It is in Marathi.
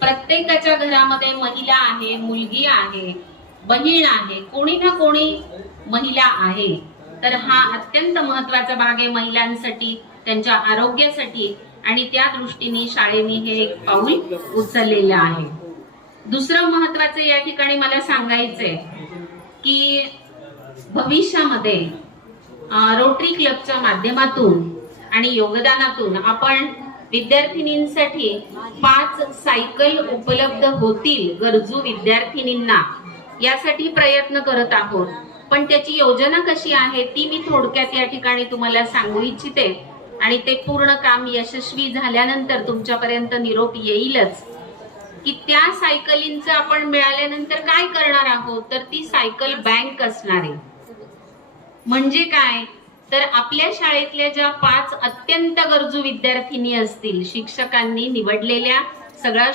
प्रत्येकाच्या घरामध्ये महिला आहे, मुलगी आहे, बहीण आहे, कोणी ना कोणी महिला आहे. तर हा अत्यंत महत्वाचा भाग आहे महिलांसाठी, त्यांच्या आरोग्यासाठी, आणि त्या दृष्टीने शाळेने हे एक पाऊल उचललेलं आहे. दुसरं महत्वाचं या ठिकाणी मला सांगायचंय की भविष्यामध्ये रोटरी क्लबच्या माध्यमातून आणि योगदानातून आपण विद्यार्थिनींसाठी 5 सायकल उपलब्ध होतील गरजू विद्यार्थिनींना, यासाठी प्रयत्न करत आहोत. पण त्याची योजना कशी आहे ती मी थोडक्यात या ठिकाणी तुम्हाला सांगू इच्छिते, आणि ते पूर्ण काम यशस्वी झाल्यानंतर तुमच्यापर्यंत निरोप येईलच. की त्या सायकलींचं आपण मिळाल्यानंतर काय करणार आहोत, तर ती सायकल बँक असणार आहे. म्हणजे काय, तर आपल्या शाळेतल्या ज्या 5 अत्यंत गरजू विद्यार्थिनी असतील, शिक्षकांनी निवडलेल्या सगळ्या